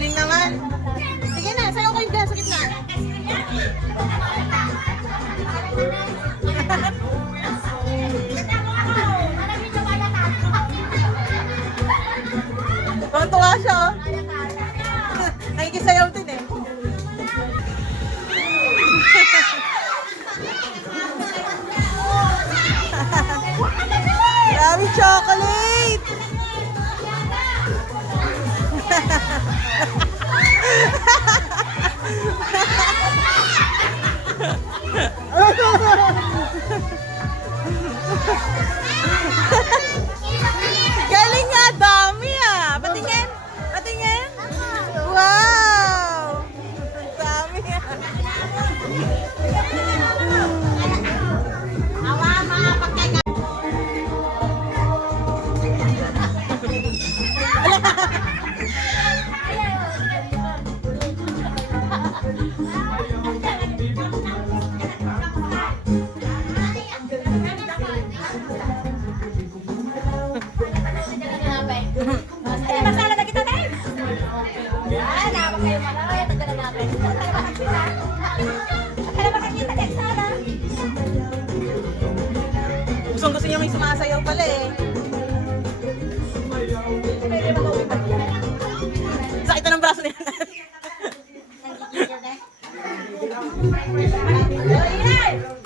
galing naman. Sige na, sayo kayo dyan sa gitna. Tuwa siya, oh. Nakikisayaw din, eh. Grabe chocolate! Galing nga, dami ah! Patingin! Patingin! Wow! Dami ah! Ay, masala na kita, Dave! Yan, naman kayo malaya. Tagalan natin. Akala makakita kayo sana. Gustong gusto niya may sumasayaw pala eh. Pwede mag-uwi pa dyan. Sakit na ng braso niya. Nandikit yun, eh.